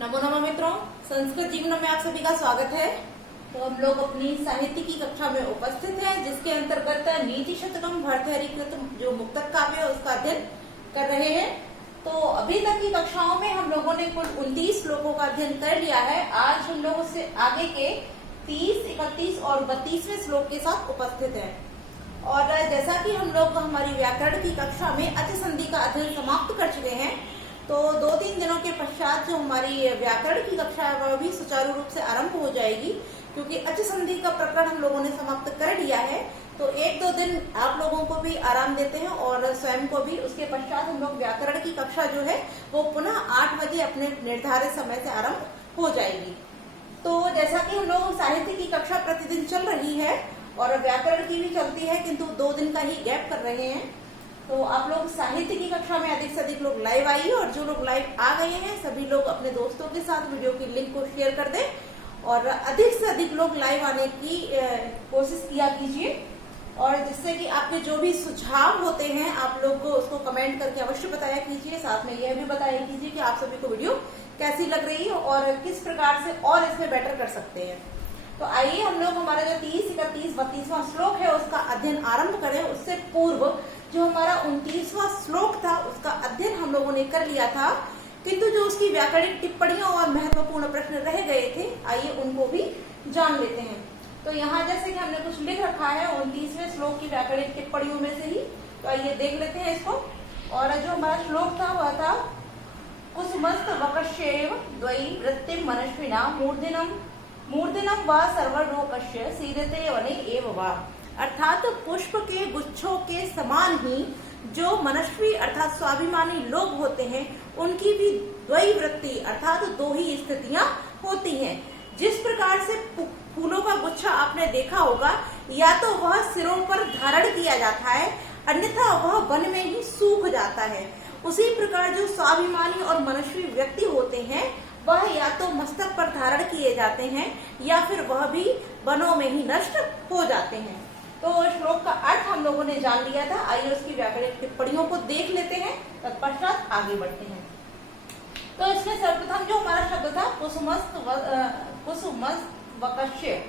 नमो नमः मित्रों, संस्कृत जीवन में आप सभी का स्वागत है। तो हम लोग अपनी साहित्य की कक्षा में उपस्थित हैं, जिसके अंतर्गत नीति शतकम भर्तृहरिकृत जो मुक्तक काव्य है उसका अध्ययन कर रहे हैं। तो अभी तक की कक्षाओं में हम लोगों ने कुल 29 श्लोकों का अध्ययन कर लिया है। आज हम लोग उससे आगे के 30, 31 और 32वें श्लोक के साथ उपस्थित हैं। और जैसा कि हम लोग हमारी व्याकरण की कक्षा में अच संधि का अध्ययन समाप्त कर चुके हैं, तो 2-3 दिनों के पश्चात जो हमारी व्याकरण की कक्षा है वह भी सुचारू रूप से आरंभ हो जाएगी, क्योंकि अच संधि का प्रकरण हम लोगों ने समाप्त कर लिया है। तो 1-2 दिन आप लोगों को भी आराम देते हैं और स्वयं को भी। उसके पश्चात हम लोग व्याकरण की कक्षा जो है वो पुनः 8 बजे अपने निर्धारित समय से आरंभ हो जाएगी। तो जैसा कि हम लोग साहित्य की कक्षा प्रतिदिन चल रही है और व्याकरण की भी चलती है, किंतु 2 दिन का ही गैप कर रहे हैं। तो आप लोग साहित्य की कक्षा में अधिक से अधिक लोग लाइव आइए, और जो लोग लाइव आ गए हैं सभी लोग अपने दोस्तों के साथ वीडियो की लिंक को शेयर कर दें और अधिक से अधिक लोग लाइव आने की कोशिश किया कीजिए। और जिससे कि आपके जो भी सुझाव होते हैं आप लोग को उसको कमेंट करके अवश्य बताया कीजिए। साथ में यह भी बताया कीजिए कि आप सभी को वीडियो कैसी लग रही है और किस प्रकार से और इसमें बेटर कर सकते हैं। तो आइए हम लोग हमारा जो 30, 31, 32वां श्लोक है उसका अध्ययन आरंभ करें। उससे पूर्व जो हमारा 29वां श्लोक था उसका अध्ययन हम लोगों ने कर लिया था, किंतु जो उसकी व्याकरणिक टिप्पणियों और महत्वपूर्ण प्रश्न रह गए थे, आइए उनको भी जान लेते हैं। तो यहाँ जैसे कि हमने कुछ लिख रखा है 29वें श्लोक की व्याकरणिक टिप्पणियों में से ही, तो आइए देख लेते हैं इसको। और जो हमारा श्लोक था वह था कुसुमस्त वकश्यैव द्वयी वृत्तिम मनस्विना मूर्धनम व सर्वलोकस्य सीदते वने एव वा। अर्थात पुष्प के गुच्छों के समान ही जो मनस्वी अर्थात स्वाभिमानी लोग होते हैं उनकी भी द्वयी वृत्ति अर्थात 2 ही स्थितियां होती हैं। जिस प्रकार से फूलों का गुच्छा आपने देखा होगा, या तो वह सिरों पर धारण किया जाता है, अन्यथा वह वन में ही सूख जाता है। उसी प्रकार जो स्वाभिमानी और मनस्वी व्यक्ति होते हैं वह या तो मस्तक पर धारण किए जाते हैं या फिर वह भी वनों में ही नष्ट हो जाते हैं। तो श्लोक का अर्थ हम लोगों ने जान लिया था। आइए उसकी व्याकरणिक टिप्पणियों को देख लेते हैं, तत्पश्चात आगे बढ़ते हैं। तो इसमें सर्वप्रथम जो हमारा शब्द था कुसुमस्त वकश्य,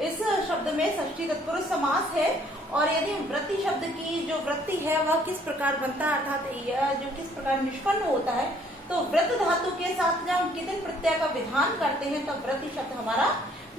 इस शब्द में षष्ठी तत्पुरुष समास है। और यदि वृत्ति शब्द की जो वृत्ति है वह किस प्रकार बनता है, अर्थात यह जो किस प्रकार निष्पन्न होता है, तो व्रत धातु के साथ जब हम कितन प्रत्यय का विधान करते हैं तब वृत्ति शब्द हमारा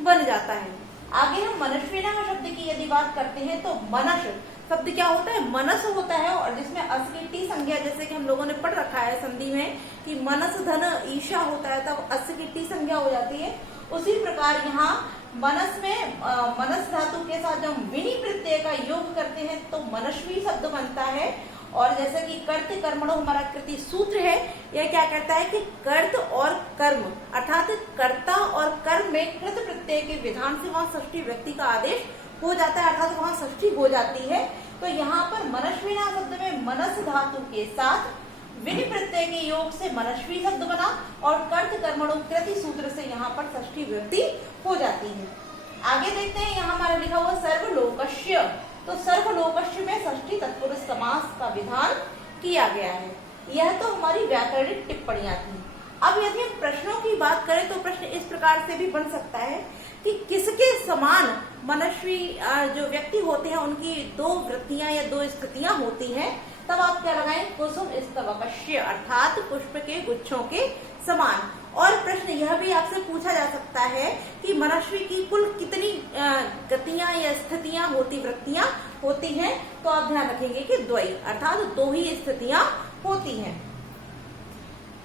बन जाता है। आगे हम मनस्विना शब्द की यदि बात करते हैं तो मनस शब्द क्या होता है, मनस होता है, और जिसमें अस की टी संज्ञा, जैसे कि हम लोगों ने पढ़ रखा है संधि में कि मनस धन ईशा होता है तब अस की टी संज्ञा हो जाती है। उसी प्रकार यहाँ मनस में मनस धातु के साथ जब हम विनी प्रत्यय का योग करते हैं तो मनस्वी शब्द बनता है। और जैसे कि कर्त कर्मणो हमारा कृति सूत्र है, यह क्या कहता है कि कर्त और कर्म अर्थात कर्ता और कर्म में कृत प्रत्यय के विधान से वहां षष्ठी व्यक्ति का आदेश हो जाता है, अर्थात वहां षष्ठी हो जाती है। तो यहाँ पर मनस्विना शब्द में मनस धातु के साथ विनि प्रत्यय के योग से मनस्वी शब्द बना और कर्त कर्मणो कृति सूत्र से यहाँ पर षष्ठी व्यक्ति हो जाती है। आगे देखते हैं, यहाँ हमारा लिखा हुआ सर्वलोकस्य, तो सर्वलोकस्य में षष्ठी तत्पुरुष समास का विधान किया गया है। यह तो हमारी व्याकरणिक टिप्पणियां थी। अब यदि हम प्रश्नों की बात करें तो प्रश्न इस प्रकार से भी बन सकता है कि किसके समान मनस्वी जो व्यक्ति होते हैं उनकी 2 वृत्तियां या 2 स्थितियां होती हैं, तब आप क्या लगाएं, कुसुम स्तवकस्य अर्थात पुष्प के गुच्छों के समान। और प्रश्न यह भी आपसे पूछा जा सकता है कि मनस्वी की कुल कितनी गतियां या स्थितियां होती, वृत्तियां होती हैं, तो आप ध्यान रखेंगे कि द्वयी अर्थात 2 ही स्थितियां होती हैं।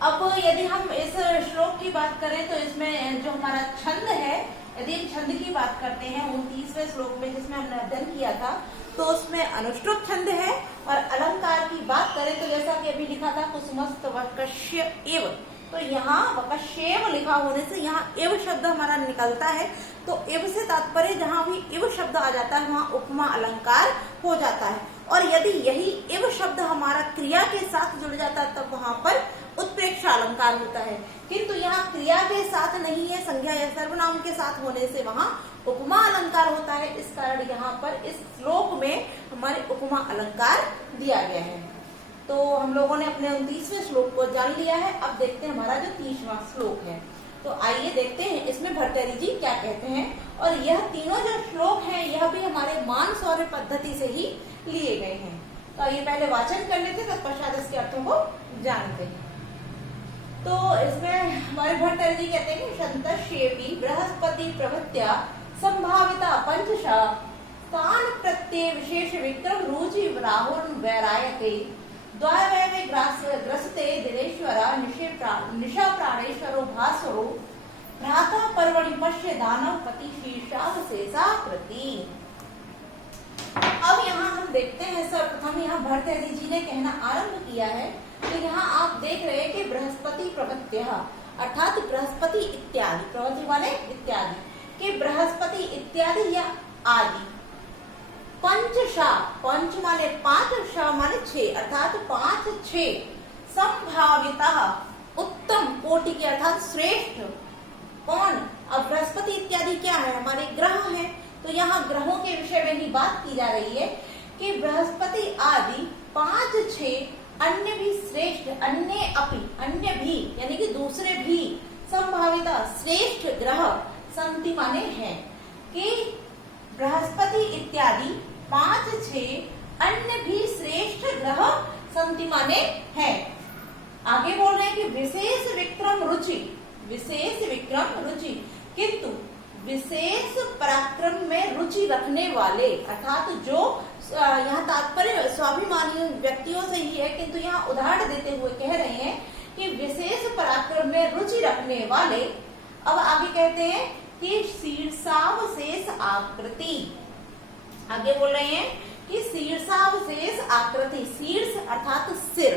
अब यदि हम इस श्लोक की बात करें तो इसमें जो हमारा छंद है, यदि हम छंद की बात करते हैं 29वें श्लोक में जिसमें हमने अध्ययन किया था, तो उसमें अनुष्टुप छंद है। और अलंकार की बात करें तो जैसा कि अभी लिखा था कुसुमस्त वकश्य एव, तो यहाँ वकश्येव लिखा होने से यहाँ एव शब्द हमारा निकलता है। तो एव से तात्पर्य जहाँ भी एव शब्द आ जाता है वहाँ उपमा अलंकार हो जाता है। और यदि यही एव शब्द हमारा क्रिया के साथ जुड़ जाता है तब वहाँ पर उत्प्रेक्षा अलंकार होता है, किंतु यहाँ क्रिया के साथ नहीं है, संज्ञा या सर्वनाम के साथ होने से वहाँ उपमा अलंकार होता है। इस कारण यहाँ पर इस श्लोक में हमारे उपमा अलंकार दिया गया है। तो हम हम लोगों ने अपने 29वें श्लोक को जान लिया है। अब देखते हैं हमारा जो 30वां श्लोक है। तो आइए देखते हैं इसमें भर्तृहरि जी क्या कहते हैं। और यह तीनों जो श्लोक हैं यह भी हमारे मान शौर्य पद्धति से ही लिए गए हैं। तो ये पहले वाचन कर लेते हैं, तत्पश्चात इसके अर्थों को जानते हैं। तो इसमें हमारे भर्तृहरि जी कहते हैं शंतशेवी बृहस्पति प्रभृत्या संभाविता पंचशा स्थान प्रत्यय विशेष विक्रम रुचि राहुल वैरायते द्वैवैवे ग्रसते दिनेश्वरा निशा प्राणेश्वरो भास्वरो भ्राता पर्वणि पश्य दानव पति शीर्षावशेषाकृति। अब यहाँ हम देखते हैं सर्वप्रथम यहाँ भर्तृहरि जी ने कहना आरंभ किया है। तो यहाँ आप देख रहे हैं कि बृहस्पति प्रभृत्य अर्थात बृहस्पति इत्यादि, प्रभृति माने इत्यादि, कि बृहस्पति इत्यादि या आदि, पंचशा, पंच माने 5, शा माने 6, अर्थात 5, 6, संभाविता उत्तम कोटि के अर्थात श्रेष्ठ। कौन? अब बृहस्पति इत्यादि क्या है? हमारे ग्रह हैं। तो यहाँ ग्रहों के विषय में ही बात की जा रही है कि बृहस्पति आदि 5, 6 अन्य भी श्रेष्ठ, अन्य भी यानी कि दूसरे भी संभाविता श्रेष्ठ ग्रह संति माने हैं कि बृहस्पति इत्यादि 5, 6 अन्य भी श्रेष्ठ ग्रह संति माने हैं। आगे बोल रहे हैं कि विशेष विक्रम रुचि, विशेष विक्रम रुचि, किंतु विशेष पराक्रम में रुचि रखने वाले, अर्थात जो यहाँ तात्पर्य स्वाभिमानी व्यक्तियों से ही है, किंतु यहाँ उदाहरण देते हुए कह रहे हैं कि विशेष पराक्रम में रुचि रखने वाले। अब आगे कहते हैं कि शीर्षावशेष आकृति, आगे बोल रहे हैं कि शीर्षावशेष आकृति, शीर्ष अर्थात सिर,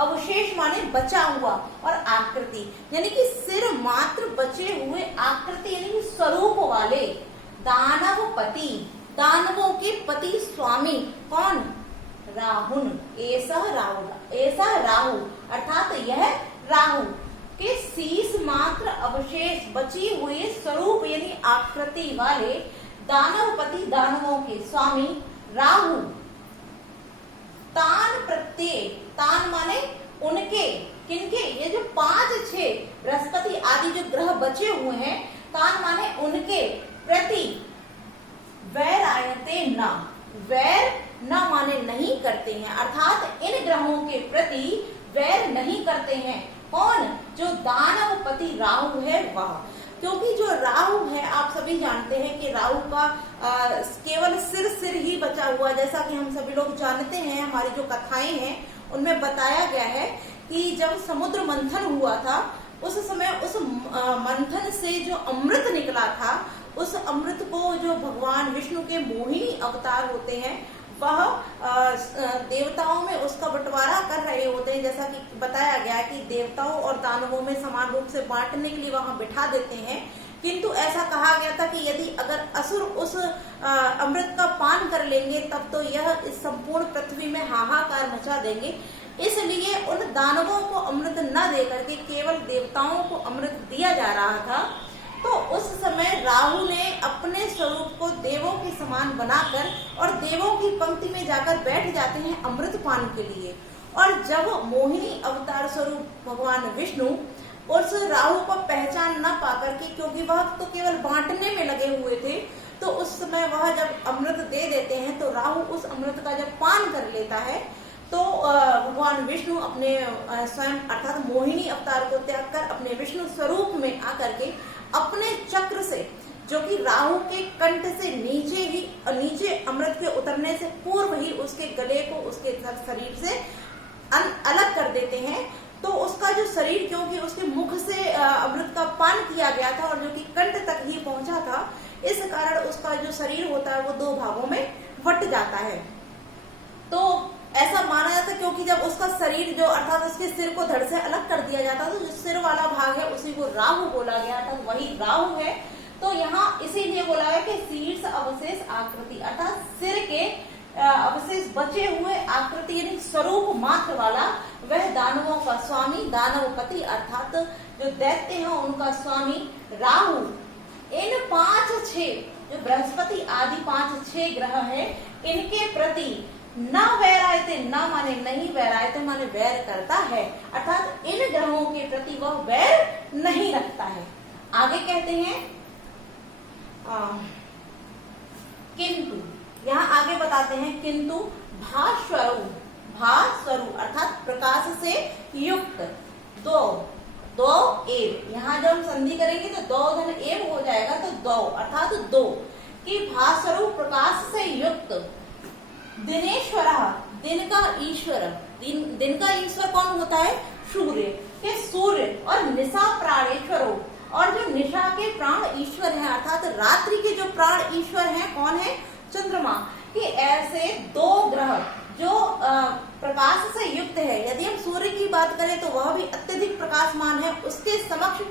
अवशेष माने बचा हुआ, और आकृति यानी कि सिर मात्र बचे हुए, आकृति यानी कि स्वरूप वाले, दानवपति, दानवों के पति स्वामी। कौन? राहुल, ऐसा राहु अर्थात यह राहु के शीश मात्र अवशेष बची हुए स्वरूप यानी आकृति वाले दानवपति, दानवों के स्वामी राहु। तान प्रत्यय, तान माने उनके, किनके? ये जो 5, 6 बृहस्पति आदि जो ग्रह बचे हुए हैं, तान माने उनके प्रति, वैर आयते न, वैर न माने नहीं करते हैं, अर्थात इन ग्रहों के प्रति वैर नहीं करते हैं। कौन? जो दानवपति राहु है वह। क्योंकि जो राहु है आप सभी जानते हैं कि राहु का केवल सिर ही बचा हुआ, जैसा कि हम सभी लोग जानते हैं, हमारी जो कथाएं हैं उनमें बताया गया है कि जब समुद्र मंथन हुआ था उस समय उस मंथन से जो अमृत निकला था, उस अमृत को जो भगवान विष्णु के मोहिनी अवतार होते हैं वह देवताओं में उसका बंटवारा कर रहे होते हैं। जैसा कि बताया गया कि देवताओं और दानवों में समान रूप से बांटने के लिए वहां बिठा देते हैं, किंतु ऐसा कहा गया था कि यदि अगर असुर उस अमृत का पान कर लेंगे तब तो यह इस संपूर्ण पृथ्वी में हाहाकार मचा देंगे। इसलिए उन दानवों को अमृत न दे करके केवल देवताओं को अमृत दिया जा रहा था। तो उस समय राहु ने अपने स्वरूप को देवों के समान बनाकर और देवों की पंक्ति में जाकर बैठ जाते हैं अमृत पान के लिए। और जब मोहिनी अवतार स्वरूप भगवान विष्णु उस राहु को पहचान न पाकर के, क्योंकि वह तो केवल बांटने में लगे हुए थे, तो उस समय वह जब अमृत दे देते हैं तो राहु उस अमृत का जब पान कर लेता है तो भगवान विष्णु अपने स्वयं अर्थात मोहिनी अवतार को त्याग कर अपने विष्णु स्वरूप में आकर के अपने चक्र से, जो कि राहु के कंठ से नीचे अमृत के उतरने से पूर्व ही उसके गले को उसके शरीर से अलग कर देते हैं। तो उसका जो शरीर, क्योंकि उसके मुख से अमृत का पान किया गया था और जो कि कंठ तक ही पहुंचा था, इस कारण उसका जो शरीर होता है वो 2 भागों में बट जाता है। तो ऐसा माना जाता है क्योंकि जब उसका शरीर जो अर्थात उसके सिर को धड़ से अलग कर दिया जाता तो जो सिर वाला भाग है उसी को राहु बोला गया था, वही राहु है। तो यहाँ इसीलिए बोला है कि शीर्ष अवशेष आकृति अर्थात सिर के अवशेष बचे हुए आकृति यानी स्वरूप मात्र वाला वह दानवों का स्वामी, दानवपति अर्थात जो दैत्य है उनका स्वामी राहु। इन 5-6 जो बृहस्पति आदि 5-6 ग्रह है, इनके प्रति न वैरायते, न माने नहीं, वैरायते माने वैर करता है, अर्थात इन ग्रहों के प्रति वह वैर नहीं रखता है। आगे कहते हैं किंतु, यहाँ आगे बताते हैं किंतु भास्वरु, भास्वरु अर्थात प्रकाश से युक्त, दो दो एव, यहाँ जब हम संधि करेंगे तो दो धन एव हो जाएगा, तो दो अर्थात दो, कि भास्वरु प्रकाश से युक्त, दिनेश्वर, दिन का ईश्वर, दिन का ईश्वर कौन होता है? सूर्य, के सूर्य, और निशा प्राणेश्वरो, और जो निशा के प्राण ईश्वर हैं अर्थात रात्रि के जो प्राण ईश्वर हैं कौन है? चंद्रमा। कि ऐसे दो ग्रह जो प्रकाश से युक्त है, यदि हम सूर्य की बात करें तो वह भी अत्यधिक प्रकाशमान है, उसके समक्ष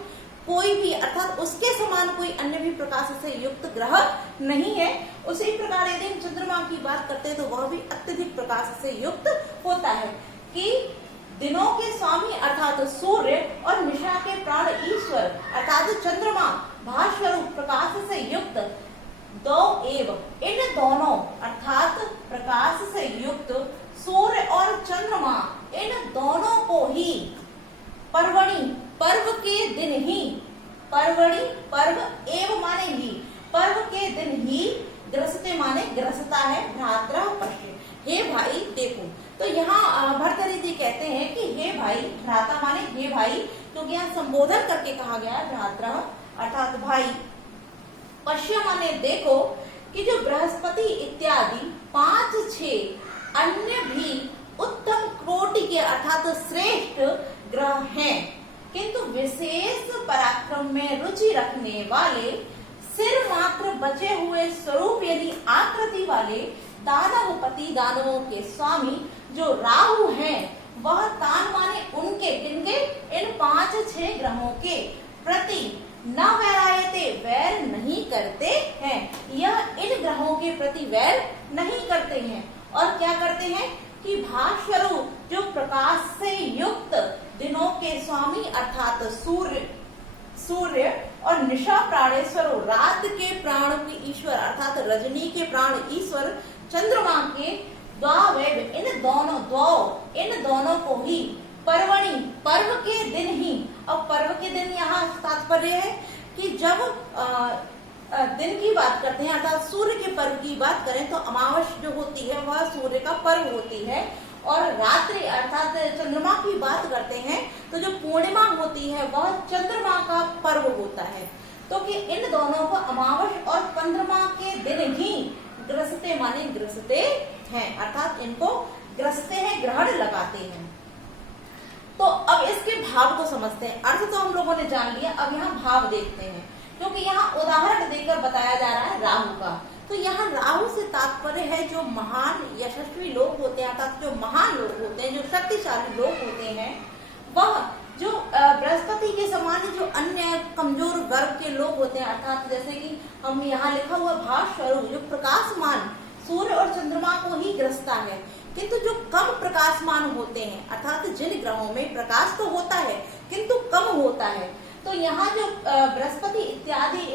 कोई भी अर्थात उसके समान कोई अन्य भी प्रकाश से युक्त ग्रह नहीं है। उसी प्रकार यदि हम चंद्रमा की बात करते हैं तो वह भी अत्यधिक प्रकाश से युक्त होता है। कि दिनों के स्वामी अर्थात सूर्य और निशा के प्राण ईश्वर अर्थात चंद्रमा भास्वरूप प्रकाश से युक्त, दो एव, इन दोनों अर्थात प्रकाश से युक्त सूर्य और चंद्रमा, इन दोनों को ही पर्वणि, पर्व के दिन ही, पर्वणि पर्व एव माने ही, पर्व के दिन ही, ग्रसते माने ग्रसता है, भ्रातृ पश्य, हे भाई देखो। तो यहाँ भर्तृहरि कहते हैं कि हे भाई, भ्राता माने हे भाई, क्योंकि यहाँ संबोधन करके कहा गया है भ्रातृ अर्थात भाई, पश्य माने देखो, कि जो बृहस्पति इत्यादि 5-6 अन्य भी उत्तम कोटि के अर्थात श्रेष्ठ ग्रह हैं, किंतु विशेष पराक्रम में रुचि रखने वाले, सिर मात्र बचे हुए स्वरूप यानी आकृति वाले दानवपति, दानवों के स्वामी जो राहु हैं, वह तान माने उनके, किनके? इन 5-6 ग्रहों के प्रति न वैरायते, वैर नहीं करते हैं। यह इन ग्रहों के प्रति वैर नहीं करते हैं, और क्या करते हैं? कि भास्वरूप जो प्रकाश से युक्त दिनों के स्वामी अर्थात सूर्य और निशा प्राणेश्वर, रात के प्राण के ईश्वर अर्थात रजनी के प्राण ईश्वर चंद्रमा के द्वावैव, इन दोनों को ही पर्वणि, पर्व के दिन ही। अब पर्व के दिन यहाँ तात्पर्य है कि जब दिन की बात करते हैं अर्थात सूर्य के पर्व की बात करें तो अमावस्या जो होती है वह सूर्य का पर्व होती है, और रात्रि अर्थात चंद्रमा की बात करते हैं तो जो पूर्णिमा होती है वह चंद्रमा का पर्व होता है। तो कि इन दोनों को अमावस्या और पंद्रमा के दिन ही ग्रसते माने ग्रसते हैं, अर्थात इनको ग्रसते हैं, ग्रहण लगाते हैं। तो अब इसके भाव को समझते हैं। अर्थ तो हम लोगों ने जान लिया, अब यहाँ भाव देखते हैं, क्योंकि यहाँ उदाहरण देकर बताया जा रहा है राहु का। तो यहाँ राहु से तात्पर्य है जो महान यशस्वी लोग होते हैं अर्थात जो महान लोग होते हैं, जो शक्तिशाली लोग होते हैं, वह जो बृहस्पति के समान जो अन्य कमजोर वर्ग के लोग होते हैं अर्थात जैसे कि हम यहाँ लिखा हुआ भास्वरूप जो प्रकाशमान सूर्य और चंद्रमा को ही ग्रसता है, किंतु जो कम प्रकाशमान होते हैं अर्थात जिन ग्रहों में प्रकाश तो होता है किंतु कम होता है, तो यहाँ जो बृहस्पति इत्यादि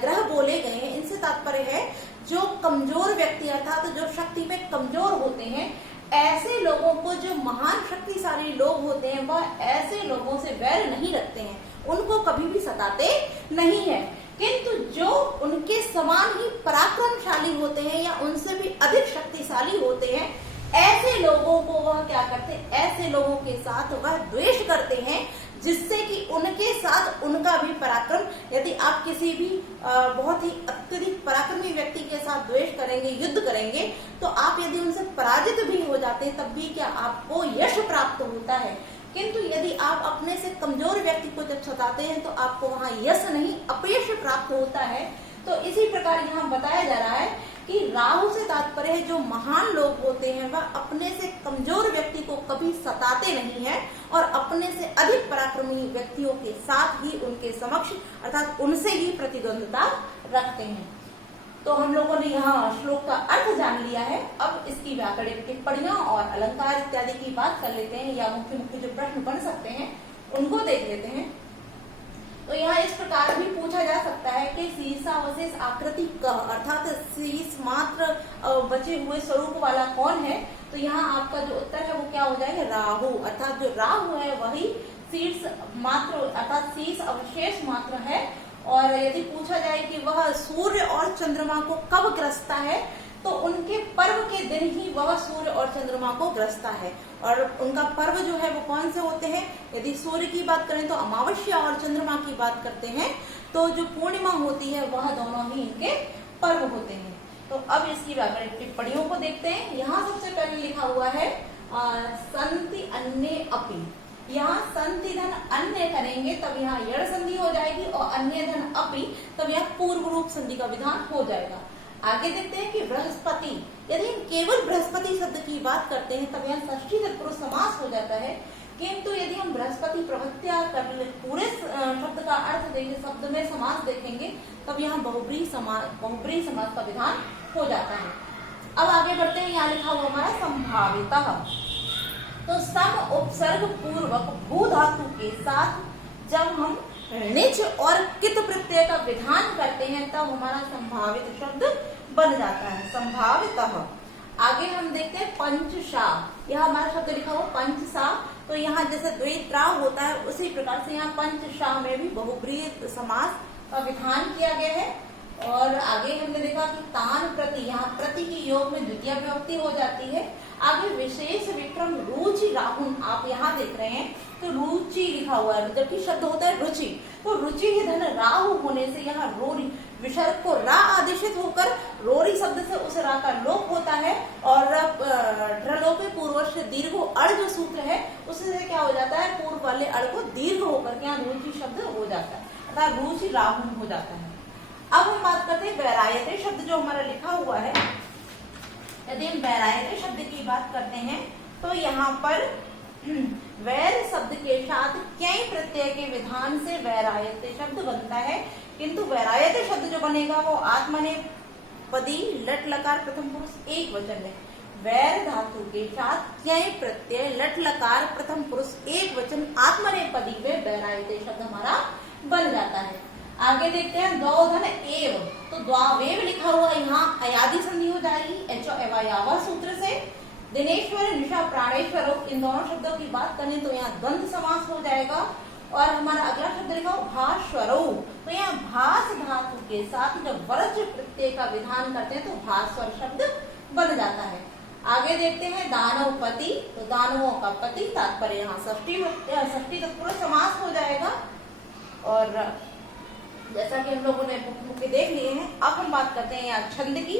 ग्रह बोले गए हैं इनसे तात्पर्य है जो कमजोर व्यक्ति अर्थात जो शक्ति में कमजोर होते हैं, ऐसे लोगों को जो महान शक्तिशाली लोग होते हैं वह ऐसे लोगों से वैर नहीं रखते हैं, उनको कभी भी सताते नहीं है, किंतु जो उनके समान ही पराक्रमशाली होते हैं या उनसे भी अधिक शक्तिशाली होते हैं, ऐसे लोगों को वह क्या करते हैं, ऐसे लोगों के साथ वह द्वेष करते हैं, जिससे कि उनके साथ उनका भी पराक्रम, यदि आप किसी भी बहुत ही अत्यधिक पराक्रमी व्यक्ति के साथ द्वेष करेंगे, युद्ध करेंगे, तो आप यदि उनसे पराजित भी हो जाते हैं तब भी क्या आपको यश प्राप्त होता है, किंतु यदि आप अपने से कमजोर व्यक्ति को जब सताते हैं तो आपको वहां यश नहीं अपयश प्राप्त होता है। तो इसी प्रकार यहाँ बताया जा रहा है कि राहु से तात्पर्य है जो महान लोग होते हैं वह अपने से कमजोर व्यक्ति को कभी सताते नहीं है और अपने से अधिक पराक्रमी व्यक्तियों के साथ ही उनके समक्ष अर्थात उनसे ही प्रतिद्वंदता रखते हैं। तो हम लोगों ने यहाँ श्लोक का अर्थ जान लिया है, अब इसकी व्याकरणिक टिप्पणियां और अलंकार इत्यादि की बात कर लेते हैं, या मुख्य मुख्य जो प्रश्न बन सकते हैं उनको देख लेते हैं। तो यहाँ इस प्रकार भी पूछा जा सकता है कि शीर्षावशेष आकृति कह, अर्थात शीर्ष मात्र बचे हुए स्वरूप वाला कौन है। तो यहाँ आपका जो उत्तर है वो क्या हो जाएगा, राहु। अर्थात जो राहु है वही शीर्ष मात्र अर्थात शीर्ष अवशेष मात्र है। और यदि पूछा जाए कि वह सूर्य और चंद्रमा को कब ग्रसता है, तो उनके पर्व के दिन ही वह सूर्य और चंद्रमा को ग्रसता है। और उनका पर्व जो है वो कौन से होते हैं, यदि सूर्य की बात करें तो अमावस्या, और चंद्रमा की बात करते हैं तो जो पूर्णिमा होती है वह दोनों ही इनके पर्व होते हैं। तो अब इसकी व्याकरणिक टिप्पणियों को देखते हैं। यहाँ सबसे पहले लिखा हुआ है संति अन्य अपि। यहाँ संति धन अन्य करेंगे तब यहाँ यड़ संधि हो जाएगी, और अन्य धन अपि तब यहाँ पूर्व रूप संधि का विधान हो जाएगा। आगे देखते हैं कि बृहस्पति, यदि हम केवल बृहस्पति शब्द की बात करते हैं तब यहाँ षष्ठी तत्पुरुष समास हो जाता है। किंतु यदि हम बृहस्पति प्रवृत्तिया कर पूरे शब्द का अर्थ देखें, शब्द में समास देखेंगे, तब यहाँ बहुब्रीहि समास का विधान हो जाता है। अब आगे बढ़ते हैं। यहाँ लिखा हुआ हमारा संभावितः। तो सम उपसर्ग पूर्वक भू धातु के साथ जब हम निच और कित प्रत्यय का विधान करते हैं तब हमारा संभावित शब्द बन जाता है, संभावितः। आगे हम देखते हैं पंचशा। यह हमारा शब्द लिखा हुआ पंचशा। तो यहाँ जैसे द्वित्रा होता है उसी प्रकार से यहाँ पंचशा में भी बहुब्रीहि समास का विधान किया गया है। और आगे हमने देखा कि तान प्रति, यहाँ प्रति की योग में द्वितीय विभक्ति हो जाती है। आगे विशेष विक्रम रुचि राहुन आप यहाँ देख रहे हैं, तो रुचि लिखा हुआ है, जबकि शब्द होता है रुचि। तो रुचि ही धन राहु होने से यहाँ रोरी विसर्ग को रा आदेशित होकर रोरी शब्द से उस रा का लोप होता है, और ढलोपे पूर्वश दीर्घ अड़ जो सूत्र है उससे क्या हो जाता है, पूर्व वाले अड़ को दीर्घ होकर के यहाँ रुचि शब्द हो जाता है, अर्थात रुचि राहुन हो जाता है। अब हम बात करते हैं वैरायते शब्द जो हमारा लिखा हुआ है। यदि हम वैरायते शब्द की बात करते हैं तो यहाँ पर वैर शब्द के साथ क्यय प्रत्यय के विधान से वैरायते शब्द बनता है। किंतु वैरायते शब्द जो बनेगा वो आत्मनेपदी लट लकार प्रथम पुरुष एक वचन में, वैर धातु के साथ क्यय प्रत्यय लट लकार प्रथम पुरुष एक वचन आत्मनेपदी में वैरायते शब्द हमारा बन जाता है। आगे देखते हैं दो धन एव। तो द्वावेव लिखा हुआ यहाँ अयादि संधि हो जाएगी एचो एवायावा सूत्र से। दिनेश्वर निशा प्राणेश्वर इन दोनों शब्दों की बात करें तो यहाँ द्वंद्व समास हो जाएगा। और हमारा अगला शब्द लिखा हो भास्वरो। तो यहाँ भास धातु के साथ जब वर्ज प्रत्यय का विधान करते हैं तो भास्वर शब्द बन जाता है। आगे देखते हैं दानवपति। तो दानवों का पति तात्पर्य यहाँ षष्ठी तत्पुरुष समास हो जाएगा। और जैसा कि हम लोगों ने मुख्य देख लिए हैं, अब हम बात करते हैं यहाँ छंद की।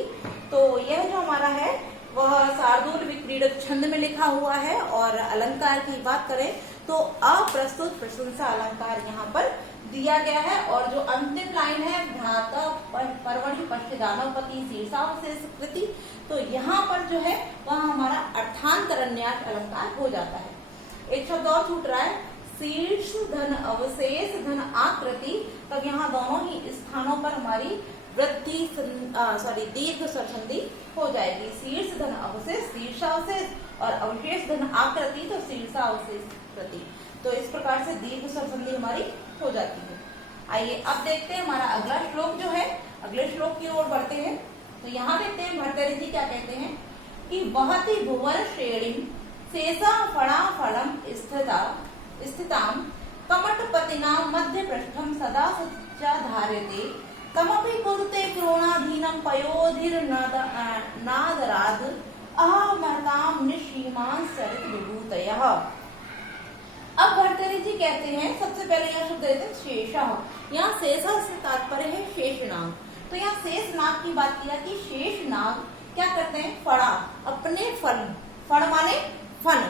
तो यह जो हमारा है वह शार्दूल विक्रीडक छंद में लिखा हुआ है। और अलंकार की बात करें तो अप्रस्तुत प्रशंसा अलंकार यहाँ पर दिया गया है। और जो अंतिम लाइन है भ्राता परवड़ी पश्च दानवपति शीर्षावशेष कृति, तो यहाँ पर जो है वह हमारा अर्थांतरन्यास अलंकार हो जाता है। एक शब्द और छूट रहा है, शीर्ष धन अवशेष धन आकृति। तब यहाँ दोनों ही स्थानों पर हमारी वृद्धि दीर्घ स्वर संधि हो जाएगी। शीर्ष धन अवशेष शीर्षावशेष और अवशेष धन आकृति तो शीर्षावशेष कृति। तो इस प्रकार से दीर्घ स्वर संधि हमारी हो जाती है। आइए अब देखते हैं हमारा अगला श्लोक जो है, अगले श्लोक की ओर बढ़ते हैं। तो यहाँ देखते हैं भर्तृहरि जी क्या कहते हैं कि वहति भुवन श्रेणी शेषा फणा फलम स्थिताम कमटपतिना मध्य पृष्ठम सदा सच्चा धार्यते तमपि कुरुते क्रोणाधीनम पयोधिर नादराद अहमर्ताम निश्रीमान सरित विभूतयः। अब भर्तृहरि जी कहते हैं, सबसे पहले यहाँ शब्द देते हैं शेषः। यहाँ शेषः से तात्पर्य है शेषनाग। तो यहाँ शेषनाग की बात किया कि शेषनाग क्या करते हैं, फड़ा अपने फल, फड़ माने फन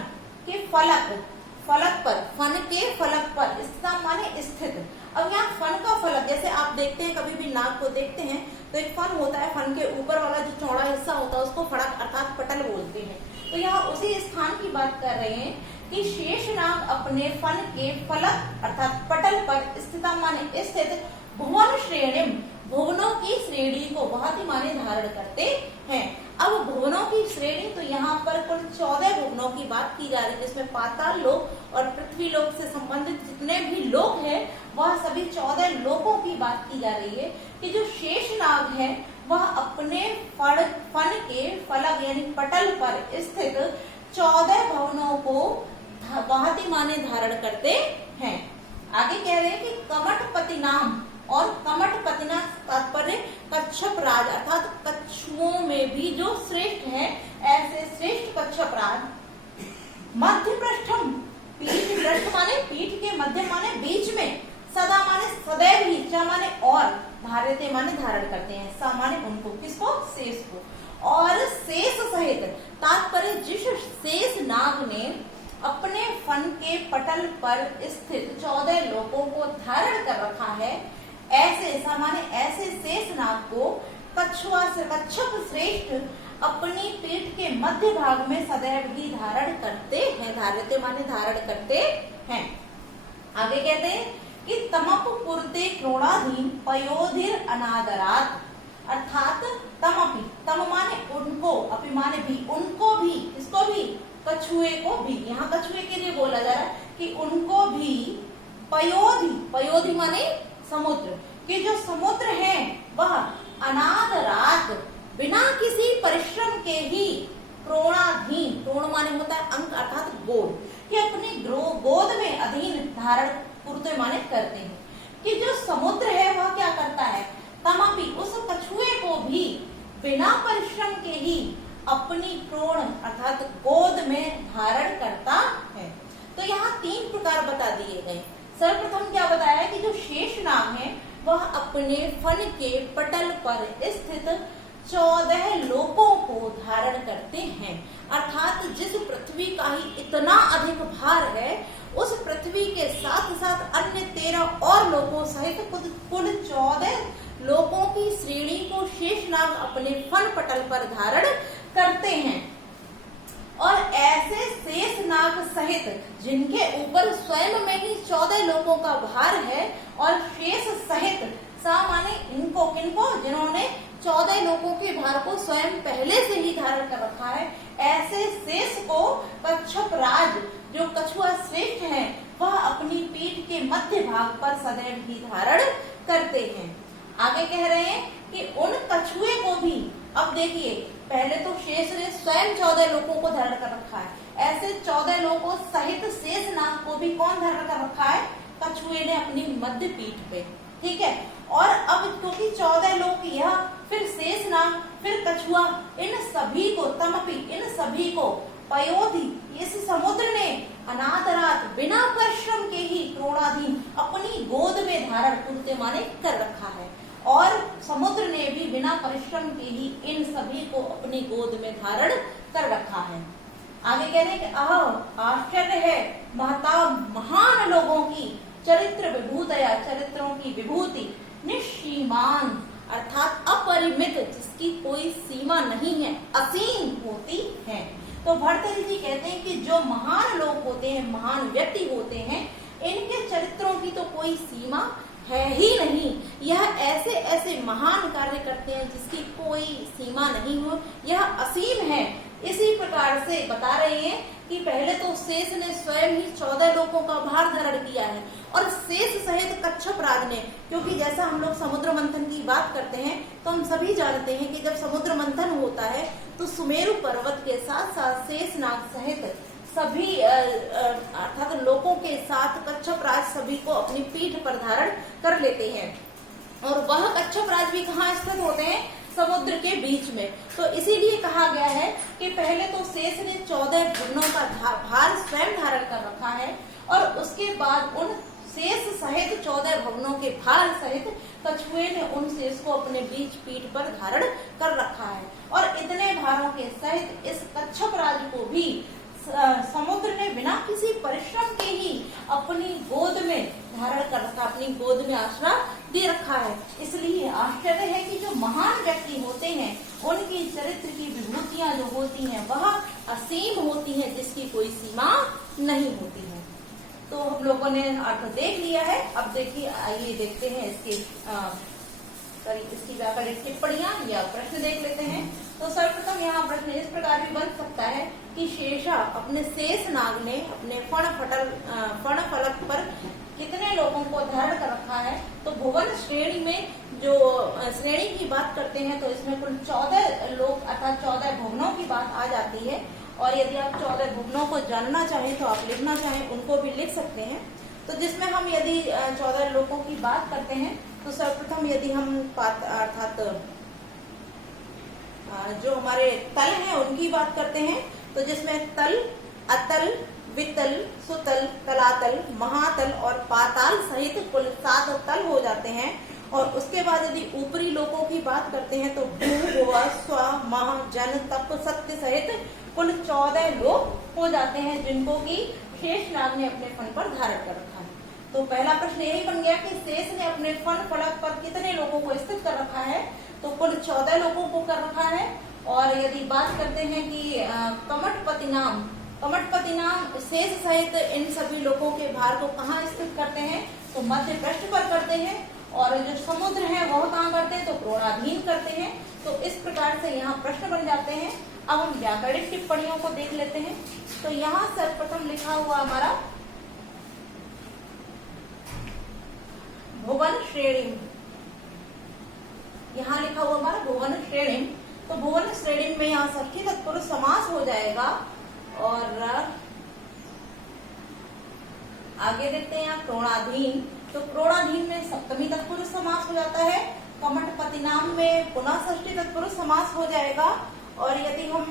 के फलक पर, फन के फलक पर, स्थित माने स्थित। अब यहाँ फन का फलक, जैसे आप देखते हैं कभी भी नाग को देखते हैं तो एक फन होता है, फन के ऊपर वाला जो चौड़ा हिस्सा होता है उसको फड़क अर्थात पटल बोलते हैं। तो यहाँ उसी स्थान की बात कर रहे हैं कि शेषनाग अपने फन के फलक अर्थात पटल पर स्थित माने स्थित भुवन श्रेणी, भुवनों की श्रेणी को बहुत ही माने धारण करते हैं। अब भुवनों की श्रेणी, तो यहाँ पर कुल 14 भुवनों की बात की जा रही है, जिसमें पाताल लोक और पृथ्वी लोक से संबंधित जितने भी लोक हैं वह सभी 14 लोकों की बात की जा रही है कि जो शेषनाग है वह अपने फन के फलक यानी पटल पर स्थित 14 भवनों को वहति माने धारण करते हैं। आगे कह रहे हैं कि कमठपति नाम, और कमठपतिना तात्पर्य कच्छप राज अर्थात कछुओं में भी जो श्रेष्ठ है, ऐसे श्रेष्ठ कच्छप राज। मध्य पृष्ठम, पीठ पृष्ठ माने पीठ के मध्य माने बीच में, सदा माने सदैव ही, च माने और, धारते माने धारण करते हैं, सा माने उनको, किसको, शेष को। और शेष सहित तात्पर्य जिस शेष नाग ने अपने फन के पटल पर स्थित 14 लोकों को धारण कर रखा है, ऐसे सामान्य ऐसे शेष नाग को कछुआ से कच्छप श्रेष्ठ अपनी पीठ के मध्य भाग में सदैव ही धारण करते हैं, धारते माने धारण करते हैं। आगे कहते हैं कि तमप पुरते क्रोणाधीन पयोधिर अनादरात, अर्थात तमपि, तम माने उनको, अपि माने भी, उनको भी, इसको भी, कछुए को भी, यहाँ कछुए के लिए बोला जा रहा है कि उनको भी पयोधि, पयोधि माने समुद्र, कि जो समुद्र है वह अनादरात बिना किसी परिश्रम के ही क्रोणाधीन, क्रोण माने होता है अंक अर्थात गोद, कि अपनी गोद में अधीन धारण पूर्ते माने करते हैं, कि जो समुद्र है वह क्या करता है, तमपि उस कछुए को भी बिना परिश्रम के ही अपनी क्रोण अर्थात गोद में धारण करता है। तो यहाँ 3 प्रकार बता दिए गए। सर्वप्रथम क्या बताया कि जो शेषनाग है वह अपने फन के पटल पर स्थित 14 लोकों को धारण करते हैं, अर्थात जिस पृथ्वी का ही इतना अधिक भार है उस पृथ्वी के साथ साथ अन्य 13 और लोकों सहित कुल 14 लोकों की श्रेणी को शेषनाग अपने फन पटल पर धारण करते हैं। और ऐसे शेषनाग सहित जिनके ऊपर स्वयं में ही 14 लोकों का भार है, और शेष सहित सा माने इनको, किनको, जिन्होंने 14 लोकों के भार को स्वयं पहले से ही धारण कर रखा है, ऐसे शेष को कच्छप राज जो कछुआ श्रेष्ठ है वह अपनी पीठ के मध्य भाग पर सदैव ही धारण करते हैं। आगे कह रहे हैं कि उन कछुए को भी, अब देखिए पहले तो शेष ने स्वयं 14 लोकों को धारण कर रखा है, ऐसे 14 लोकों सहित शेष नाग को भी कौन धारण कर रखा है, कछुए ने अपनी मध्य पीठ पे, ठीक है। और अब क्योंकि 14 लोक यह, फिर शेष नाग, फिर कछुआ, इन सभी को तमपि, इन सभी को पयोधि, इस समुद्र ने अनादरात बिना परिश्रम के ही क्रोणाधीन अपनी गोद में धारण पूर्ते माने कर रखा है, और समुद्र ने भी बिना परिश्रम के ही इन सभी को अपनी गोद में धारण कर रखा है। आगे कह रहे हैं कि आश्चर्य है महता महान लोगों की चरित्र विभूतया, चरित्रों की विभूति निश्सीमान अर्थात अपरिमित, जिसकी कोई सीमा नहीं है, असीम होती है। तो भर्तृहरि जी कहते हैं कि जो महान लोग होते हैं, महान व्यक्ति होते हैं, इनके चरित्रों की तो कोई सीमा है ही नहीं। यह ऐसे ऐसे महान कार्य करते हैं जिसकी कोई सीमा नहीं हो, यह असीम है। इसी प्रकार से बता रहे हैं कि पहले तो शेष ने स्वयं ही 14 लोकों का भार धारण किया है, और शेष सहित कच्छप राज ने, क्योंकि जैसा हम लोग समुद्र मंथन की बात करते हैं तो हम सभी जानते हैं कि जब समुद्र मंथन होता है तो सुमेरु पर्वत के साथ साथ शेष नाग सहित सभी अर्थात लोगों के साथ कच्छप राज सभी को अपनी पीठ पर धारण कर लेते हैं, और वह कच्छप राज भी कहाँ स्थित होते हैं, समुद्र के बीच में। तो इसीलिए कहा गया है कि पहले तो शेष ने 14 भुवनों का भार स्वयं धारण कर रखा है, और उसके बाद उन शेष सहित 14 भवनों के भार सहित कछुए ने उन शेष को अपने बीच पीठ पर धारण कर रखा है। और इतने भारों के सहित इस कच्छप राज को भी समुद्र ने बिना किसी परिश्रम के ही अपनी गोद में धारण कर रखा, अपनी गोद में आश्रय दे रखा है। इसलिए आश्चर्य है कि जो महान व्यक्ति होते हैं उनकी चरित्र की विभूतियां जो होती हैं वह असीम होती हैं, जिसकी कोई सीमा नहीं होती है। तो हम लोगों ने अर्थ देख लिया है। अब देखिए, आइए देखते हैं इसकी व्याकरणिक टिप्पणियां या प्रश्न देख लेते हैं। तो सर्वप्रथम यहाँ प्रश्न इस प्रकार भी बन सकता है कि शेषा अपने शेष नाग ने अपने फण फलक पर कितने लोगों को धारण कर रखा है। तो भुवन श्रेणी में जो श्रेणी की बात करते हैं तो इसमें कुल 14 लोग अर्थात 14 भुवनों की बात आ जाती है। और यदि आप 14 भुवनों को जानना चाहें तो आप लिखना चाहें उनको भी लिख सकते हैं। तो जिसमें हम यदि 14 लोगों की बात करते हैं तो सर्वप्रथम यदि हम अर्थात जो हमारे तल हैं उनकी बात करते हैं तो जिसमें तल, अतल, वितल, सुतल, तलातल, महातल और पाताल सहित कुल 7 तल हो जाते हैं। और उसके बाद यदि ऊपरी लोकों की बात करते हैं तो भू, भुवा, स्व, मह, जन, तप, सत्य सहित कुल 14 लोक हो जाते हैं जिनको की शेष नाग ने अपने फण पर धारण कर रखा है। तो पहला प्रश्न यही बन गया कि शेष ने अपने फण फलक पर कितने लोगों को स्थित कर रखा है। तो कुल 14 लोगों को कर रखा है। और यदि बात करते हैं कि कमटपति नाम शेष सहित इन सभी लोगों के भार को कहाँ स्थित करते हैं तो मध्य पृष्ठ पर करते हैं। और जो समुद्र है वह कहाँ करते हैं तो क्रोधाधीन करते हैं। तो इस प्रकार से यहाँ प्रश्न बन जाते हैं। अब हम व्याकरणिक टिप्पणियों को देख लेते हैं। तो यहाँ सर्वप्रथम लिखा हुआ हमारा भुवन श्रेणी, यहाँ लिखा हुआ हमारा भुवन श्रेणी। तो भुवन श्रेणी में यहाँ षष्ठी तत्पुरुष समास हो जाएगा। और आगे देखते हैं यहाँ क्रोणाधीन, तो क्रोणाधीन में सप्तमी तत्पुरुष समास हो जाता है। कमटपति नाम में पुनः षष्ठी तत्पुरुष समास हो जाएगा। और यदि हम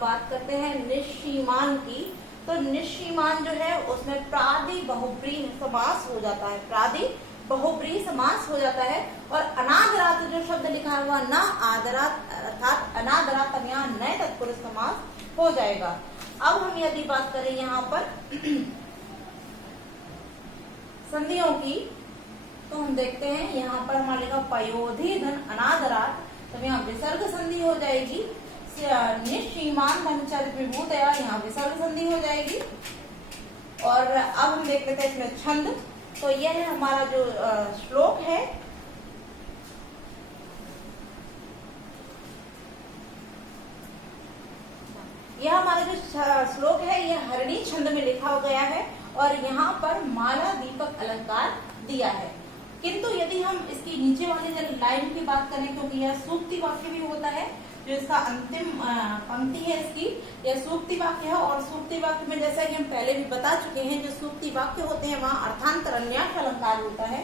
बात करते हैं निश्चीमान की तो निश्चीमान जो है उसमें प्रादि बहुब्रीहि समास हो जाता है, प्रादि बहुब्रीहि समास हो जाता है। और अनादरात जो शब्द लिखा हुआ न आदरात अर्थात अनादरात यहाँ नए तत्पुरुष समास हो जाएगा। अब हम यदि बात करें यहाँ पर संधियों की तो हम देखते हैं यहाँ पर हमारे लिखा पयोधि धन अनादरात, तो यहाँ विसर्ग संधि हो जाएगी। निश्चीमान धनचरित विभूतया यहाँ विसर्ग संधि हो जाएगी। और अब हम देख लेते हैं इसमें छंद। तो यह है हमारा जो श्लोक है, यह हमारा जो श्लोक है यह हरणी छंद में लिखा गया है। और यहाँ पर माला दीपक अलंकार दिया है। किंतु यदि हम इसकी नीचे वाली लाइन की बात करें क्योंकि यह सूक्ति वाक्य भी होता है, जो इसका अंतिम पंक्ति है इसकी यह सूक्ति वाक्य है। और सूक्ति वाक्य में जैसा कि हम पहले भी बता चुके हैं जो सूक्ति वाक्य होते हैं वहाँ अर्थांतरन्यास अलंकार होता है।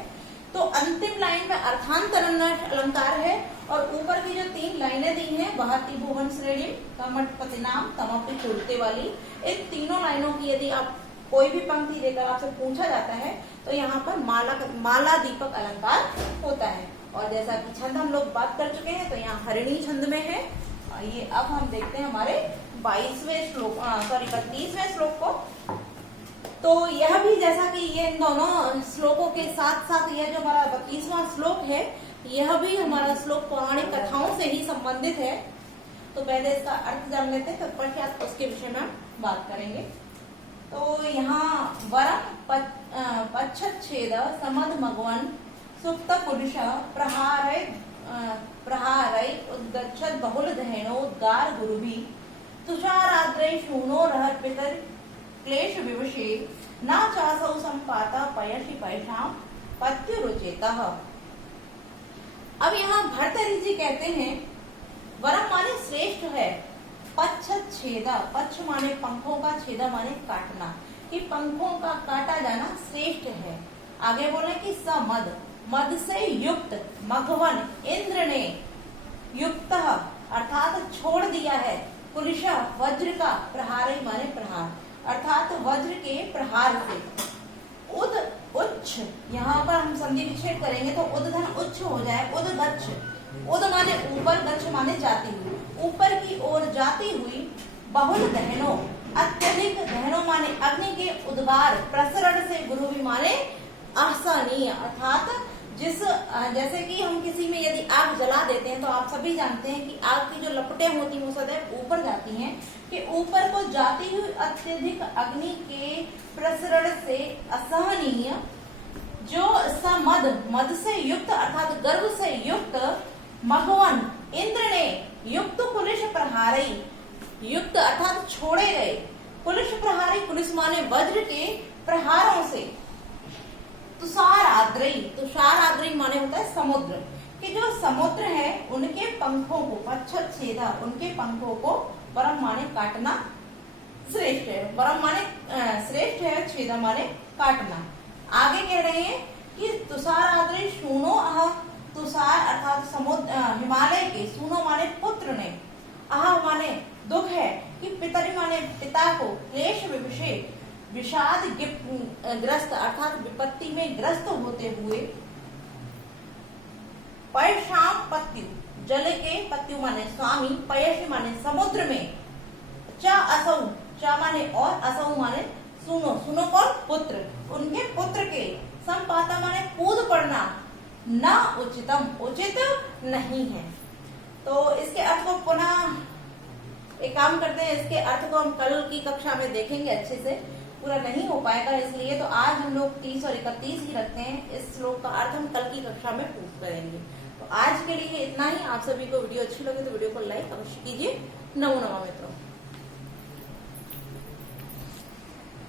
तो अंतिम लाइन में अर्थांतरन्यास अलंकार है। और ऊपर की जो 3 लाइनें दी हैं वह त्रिभुवन श्रेणी, कमटपति नाम, तमपि चुड़ते वाली, इन तीनों लाइनों की यदि आप कोई भी पंक्ति देकर आपसे पूछा जाता है तो यहाँ पर माला दीपक अलंकार होता है। और जैसा कि छंद हम लोग बात कर चुके हैं तो यहाँ हरिणी छंद में है। ये अब हम देखते हैं हमारे 32वें श्लोक को। तो यह भी जैसा कि ये दोनों श्लोकों के साथ साथ यह जो हमारा 32वां श्लोक है यह भी हमारा श्लोक पौराणिक कथाओं से ही संबंधित है। तो पहले इसका अर्थ जान लेते हैं तत्पश्चात उसके विषय में हम बात करेंगे। तो यहाँ वरम पच्छेद समद मगवन सुप्त पुरुष प्रहारै उद्गच्छत् बहुल दहेनोद्गार गुरुभि तुषाराद्रै शूनो रहर पितर क्लेश विवशे न चासौ संपाता पयसि पैषाम पत्यु रुचेतः। अब यहाँ भर्तहरि जी कहते हैं वरम माने श्रेष्ठ है, पच्छेदा, पक्ष माने पंखों का, छेदा माने काटना, कि पंखों का काटा जाना श्रेष्ठ है। आगे बोले कि समद, मद से युक्त, मघवन इंद्र ने, युक्त अर्थात छोड़ दिया है, पुरुष वज्र का, प्रहार माने प्रहार अर्थात वज्र के प्रहार से, उद उच्च, यहाँ पर हम संधि विच्छेद करेंगे तो उद्धन उच्च हो जाए, उदगच्छ, उद माने ऊपर, गच्छ माने जाती हुई, ऊपर की ओर जाती हुई, बहुल दहनों, अत्यधिक, दहनों माने अग्नि के उद्गार, प्रसरण से, गुरु भी माने असहनीय अर्थात जिस जैसे कि हम किसी में यदि आग जला देते हैं तो आप सभी जानते हैं कि आग की जो लपटें होती हैं वो सदैव ऊपर जाती हैं, कि ऊपर को जाती हुई अत्यधिक अग्नि के प्रसरण से असहनीय, जो समद, मद से युक्त अर्थात गर्व से युक्त, मघवन इंद्र ने युक्त पुलिस प्रहारी, युक्त अर्थात छोड़े गए, पुलिस प्रहारी, पुलिस माने वज्र के प्रहारों से, तुषार आद्रई, तुषार आद्रई माने होता है समुद्र, कि जो समुद्र है उनके पंखों को, पच्छच्छेदा, उनके पंखों को, परम माने काटना श्रेष्ठ है, परम माने श्रेष्ठ है, छेदा माने काटना। आगे कह रहे हैं कि तुषार आद्रई सूनो अह, तुषार अर्थात समुद्र हिमालय के, सूनो माने पुत्र ने, आह माने दुख है, कि पितरी माने पिता को, क्लेश विषय विषाद ग्रस्त अर्थात विपत्ति में ग्रस्त होते हुए, पयशाम पत्यु, जल के पत्यु माने स्वामी, पयश माने समुद्र में, च असौ, च माने और, असौ माने सुनो, सुनो कौन, पुत्र, उनके पुत्र के, संपाता माने कूद पड़ना, न उचितम, उचित नहीं है। तो इसके अर्थ को पुनः एक काम करते हैं, इसके अर्थ को हम कल की कक्षा में देखेंगे, अच्छे से पूरा नहीं हो पाएगा, इसलिए तो आज हम लोग 30 और 31 ही रखते हैं। इस श्लोक का अर्थ हम कल की कक्षा में पूछ करेंगे। तो आज के लिए इतना ही। आप सभी को वीडियो अच्छी लगे तो वीडियो को लाइक अवश्य कीजिए। नमो नमः मित्रों।